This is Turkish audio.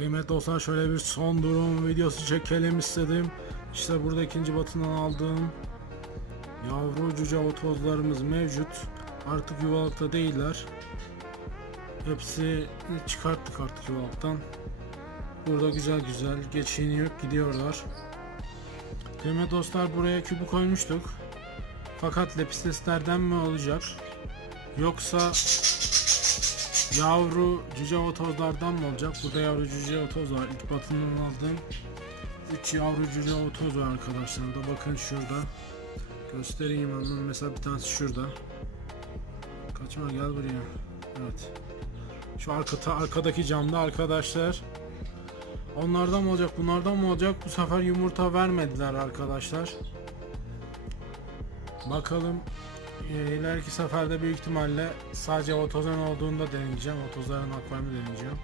Kıymetli dostlar şöyle bir son durum videosu çekelim istedim. İşte burada ikinci batından aldığım yavru cüce otozlarımız mevcut. Artık yuvalıkta değiller. Hepsi çıkarttık artık yuvalıktan. Burada güzel güzel geçiniyor gidiyorlar. Kıymetli dostlar buraya küpü koymuştuk. Fakat lepisteslerden mi olacak? Yoksa yavru cüce otozlardan mı olacak? Burada yavru cüce otoz var. İlk batından aldım. 3 yavru cüce otoz var arkadaşlar. Da bakın şurada. Göstereyim hemen. Mesela bir tanesi şurada. Kaçma gel buraya. Evet. Şu arka, arkadaki camda arkadaşlar. Onlardan mı olacak bunlardan mı olacak? Bu sefer yumurta vermediler arkadaşlar. Bakalım e, seferde büyük ihtimalle sadece otozan olduğunda deneyeceğim. Otozların akvaryumu deneyeceğim.